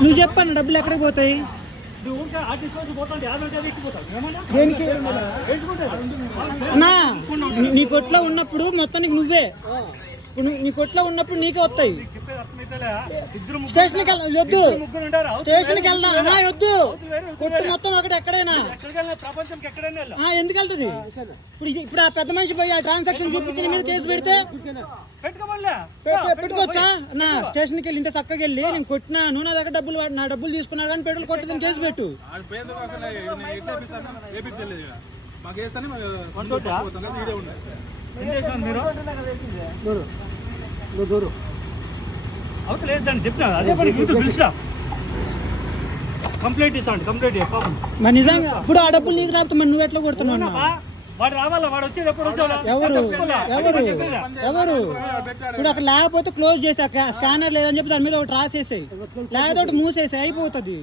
నువ్వు చెప్పాను డబ్బులు ఎక్కడికి పోతాయి? అన్నా నీ కొట్లో ఉన్నప్పుడు మొత్తానికి నువ్వే, నీ కొట్లో ఉన్నప్పుడు నీకే వస్తాయి. స్టేషన్కి వద్దు, స్టేషన్కి వెళ్దాం వద్దు, కొట్టు మొత్తం ఒకటి ఎక్కడైనా ఎందుకు వెళ్తుంది? ఇప్పుడు ఆ పెద్ద మనిషి పోయి ఆ ట్రాన్సాక్షన్ చూపించిన మీద కేసు పెడితే పెట్టుకోవచ్చా? నా స్టేషన్కి వెళ్ళి ఇంత చక్కగా వెళ్ళి నేను కొట్టినాను, నా దగ్గర డబ్బులు నా డబ్బులు తీసుకున్నాను కానీ పెట్రోల్ కొట్టదని కేసు పెట్టు. కంప్లైంట్ ఇస్తాండి, కంప్లైంట్ మరి నిజంగా ఇప్పుడు ఆ డబ్బులు నీకు రాకపోతే మరి నువ్వు ఎట్లా కొడుతున్నావు? వాడు రావాలా, వాడు వచ్చేది ఎప్పుడు వచ్చాడు? ఎవరు ఎవరు ఇప్పుడు అక్కడ లేకపోతే క్లోజ్ చేసి స్కానర్ లేదని చెప్పి దాని మీద ఒకటి రాసేసాయి, లేకపోతే ఒకటి మూసేసి అయిపోతుంది.